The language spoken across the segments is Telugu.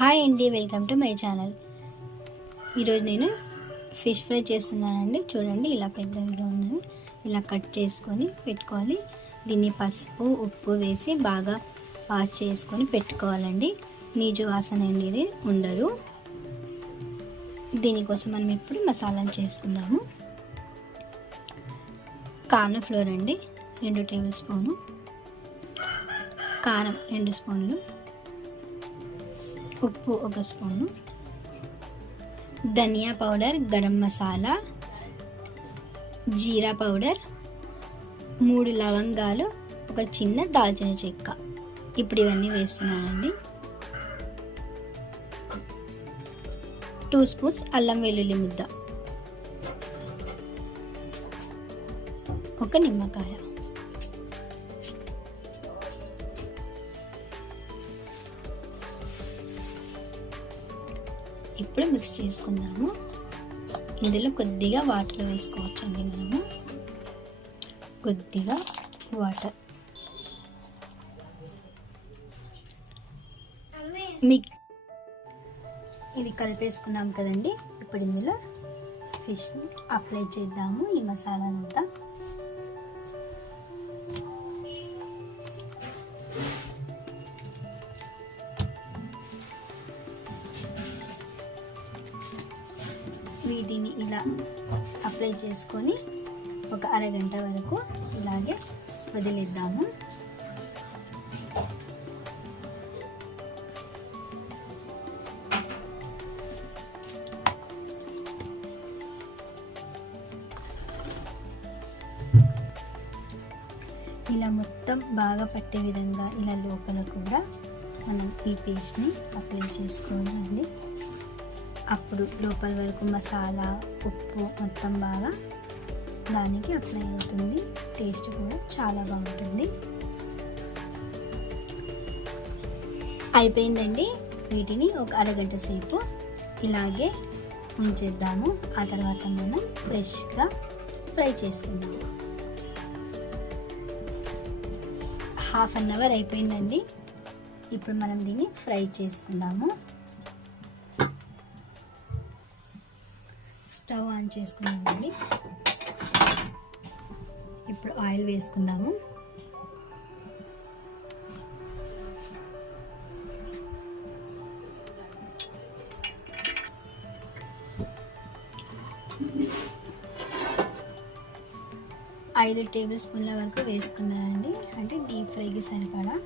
హాయ్ అండి వెల్కమ్ టు మై ఛానల్. ఈరోజు నేను ఫిష్ ఫ్రై చేస్తున్నానండి. చూడండి ఇలా పెద్దగా ఉన్నది ఇలా కట్ చేసుకొని పెట్టుకోవాలి. దీన్ని పసుపు ఉప్పు వేసి బాగా వాష్ చేసుకొని పెట్టుకోవాలండి. నీజు వాసన అనేది ఉండదు. దీనికోసం మనం ఇప్పుడు మసాలాలు చేసుకుందాము. కార్న్ ఫ్లోర్ అండి రెండు టేబుల్ స్పూను. కారం రెండు స్పూన్లు. ఉప్పు ఒక spoon. Dhania powder garam masala jeera powder మూడు లవంగాలు ఒక చిన్న దాల్చిన చెక్క. ఇప్పుడు ఇవన్నీ వేస్తున్నానండి. టూ స్పూన్స్ అల్లం వెల్లుల్లి ముద్ద. ఒక నిమ్మకాయ. ఇప్పుడు మిక్స్ చేసుకుందాము. ఇందులో కొద్దిగా వాటర్ వేసుకోవచ్చండి మనము. కొద్దిగా వాటర్ మిక్ ఇది కలిపేసుకున్నాం కదండి. ఇప్పుడు ఇందులో ఫిష్ అప్లై చేద్దాము ఈ మసాలానంతా. వీటిని ఇలా అప్లై చేసుకొని ఒక అరగంట వరకు ఇలాగే వదిలేద్దాము. ఇలా మొత్తం బాగా పట్టే విధంగా ఇలా లోపల కూడా మనం ఈ పేస్ట్ని అప్లై చేసుకోవాలండి. అప్పుడు లోపల వరకు మసాలా ఉప్పు మొత్తం బాగా దానికి అప్లై అవుతుంది. టేస్ట్ కూడా చాలా బాగుంటుంది. అయిపోయిందండి. వీటిని ఒక అరగంట సేపు ఇలాగే ఉంచేద్దాము. ఆ తర్వాత మనం ఫ్రెష్గా ఫ్రై చేసుకుందాము. హాఫ్ అన్ అవర్ అయిపోయిందండి. ఇప్పుడు మనం దీన్ని ఫ్రై చేసుకుందాము. స్టవ్ ఆన్ చేసుకున్నామండి. ఇప్పుడు ఆయిల్ వేసుకుందాము. ఐదు టేబుల్ స్పూన్ల వరకు వేసుకున్నానండి. అంటే డీప్ ఫ్రైకి సరిపడా.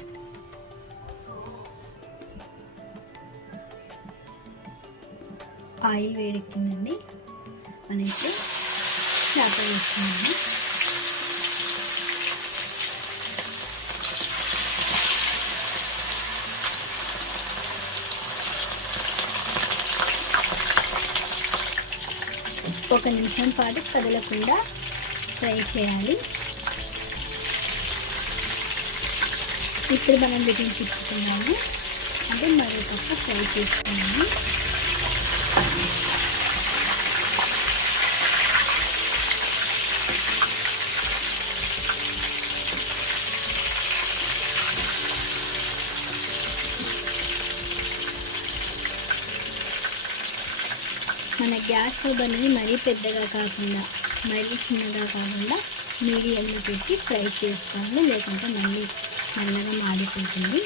ఆయిల్ వేడెక్కిందండి. అనేసి చేప వేస్తున్నాను ఒక నిమిషం పాటు కదలకుండా ఫ్రై చేయాలి. ఇప్పుడు మనం వీటిని తిప్పుకున్నాము అంటే మరొక ఫ్రై చేసుకున్నాము గ్యాస్ స్టవ్ అనేది మరీ పెద్దగా కాకుండా మరీ చిన్నగా కాకుండా మీడియంలో పెట్టి ఫ్రై చేసుకోవాలి లేకుంటే మళ్ళీ నల్లగా మాడిపోతుంది.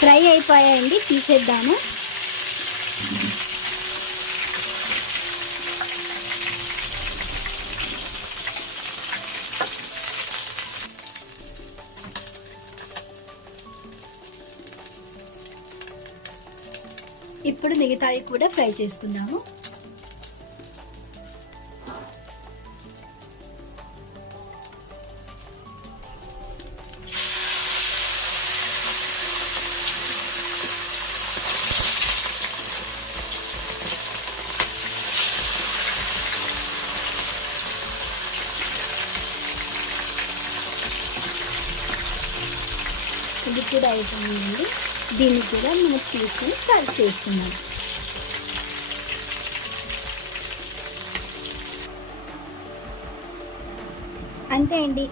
ఫ్రై అయిపోయాయండి. తీసేద్దాము. ఇప్పుడు మిగతావి కూడా ఫ్రై చేసుకుందాము ఇది కూడా అయిపోయిందండి. దీన్ని కూడా మనం తీసుకుని సర్వ్ చేసుకున్నాం అంతే అండి.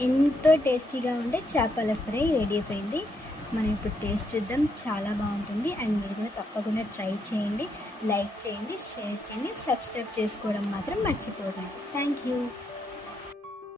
ఎంతో టేస్టీగా ఉండే చేపల ఫ్రై రెడీ అయిపోయింది. మనం ఇప్పుడు టేస్ట్ చూద్దాం. చాలా బాగుంటుంది. అండ్ మీరు కూడా తప్పకుండా ట్రై చేయండి. లైక్ చేయండి షేర్ చేయండి. సబ్స్క్రైబ్ చేసుకోవడం మాత్రం మర్చిపోకండి. Thank you.